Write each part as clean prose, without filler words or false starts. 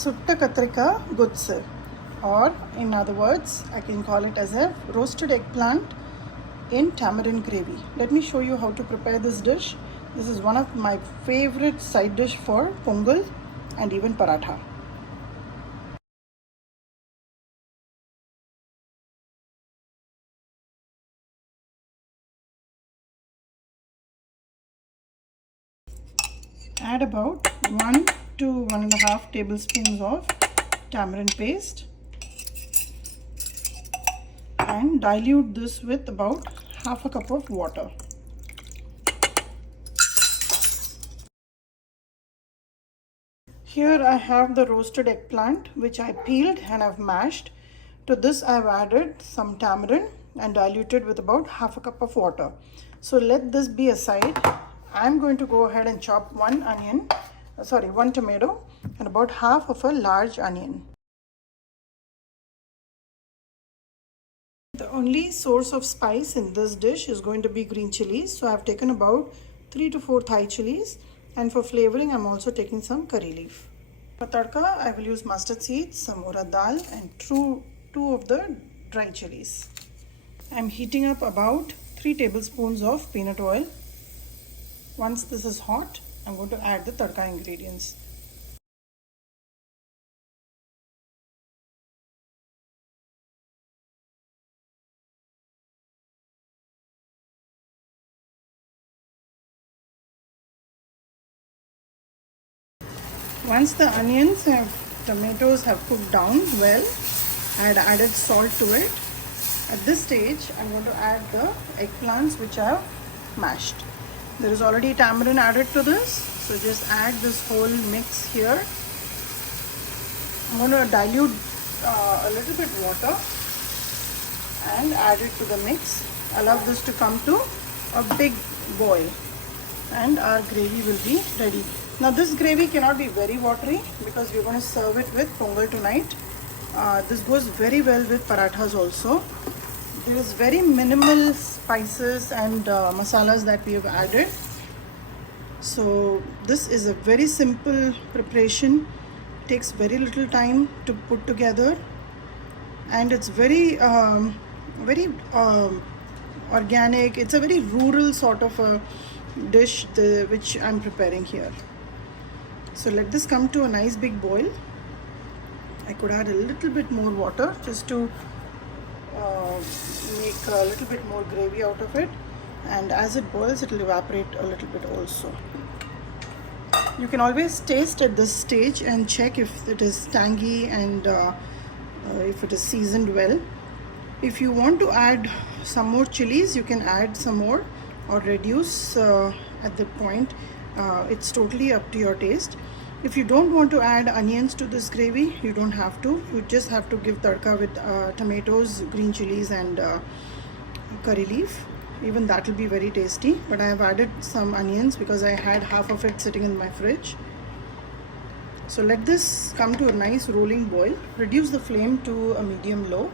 Sutta Gothsu, or in other words, I can call it as a roasted eggplant in tamarind gravy. Let me show you how to prepare this dish. This is one of my favorite side dish for pongal and even paratha. Add about 1 to 1.5 tablespoons of tamarind paste and dilute this with about half a cup of water. Here I have the roasted eggplant which I peeled and I've mashed. To this I've added some tamarind and diluted with about half a cup of water. So let this be aside. I'm going to go ahead and chop one tomato and about half of a large onion. The only source of spice in this dish is going to be green chilies. So I've taken about 3 to 4 Thai chilies, and for flavoring I'm also taking some curry leaf. For tadka I will use mustard seeds, some urad dal and 2 of the dry chilies. I'm heating up about 3 tablespoons of peanut oil. Once this is hot, I'm going to add the tadka ingredients. Once the onions and tomatoes have cooked down well, I had added salt to it. At this stage, I'm going to add the eggplants which I have mashed. There is already tamarind added to this, so just add this whole mix here. I'm going to dilute a little bit water and add it to the mix. Allow this to come to a big boil and our gravy will be ready. Now this gravy cannot be very watery because we're going to serve it with pongal tonight. This goes very well with parathas also. There is very minimal spices and masalas that we have added. So this is a very simple preparation. It takes very little time to put together, and it's very organic. It's a very rural sort of a dish which I'm preparing here. So let this come to a nice big boil. I could add a little bit more water just to make a little bit more gravy out of it, and as it boils it will evaporate a little bit also. You can always taste at this stage and check if it is tangy and if it is seasoned well. If you want to add some more chilies, you can add some more or reduce at that point. It's totally up to your taste. If you don't want to add onions to this gravy, you don't have to. You just have to give tadka with tomatoes, green chilies and curry leaf. Even that will be very tasty. But I have added some onions because I had half of it sitting in my fridge. So let this come to a nice rolling boil. Reduce the flame to a medium low.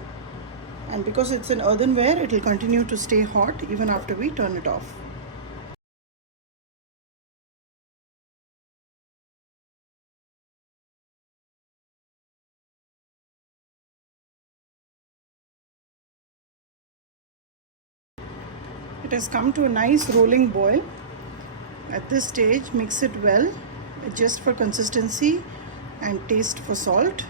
And because it's an earthenware, it will continue to stay hot even after we turn it off. It has come to a nice rolling boil. At this stage, mix it well, adjust for consistency and taste for salt.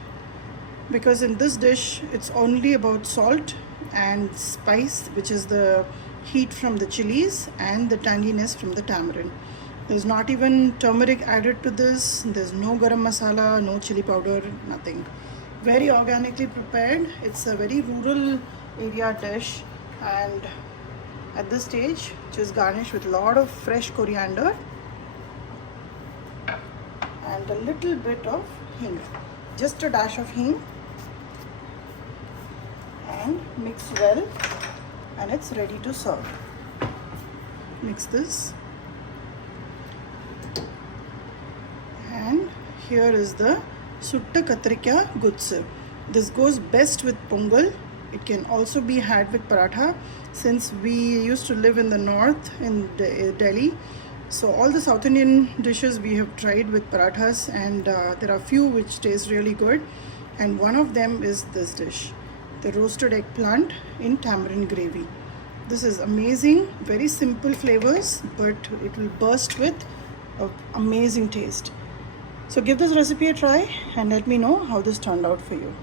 Because in this dish, it's only about salt and spice, which is the heat from the chilies and the tanginess from the tamarind. There's not even turmeric added to this. There's no garam masala, no chili powder, nothing. Very organically prepared. It's a very rural area dish, and at this stage, just garnish with a lot of fresh coriander and a little bit of hing. Just a dash of hing, and mix well, and it's ready to serve. Mix this, and here is the Sutta Kathrikai Gothsu. This goes best with pongal. It can also be had with paratha. Since we used to live in the north in Delhi, So all the South Indian dishes we have tried with parathas, and there are few which taste really good, and one of them is this dish, the roasted eggplant in tamarind gravy. This is amazing, very simple flavors, but it will burst with amazing taste. So give this recipe a try and let me know how this turned out for you.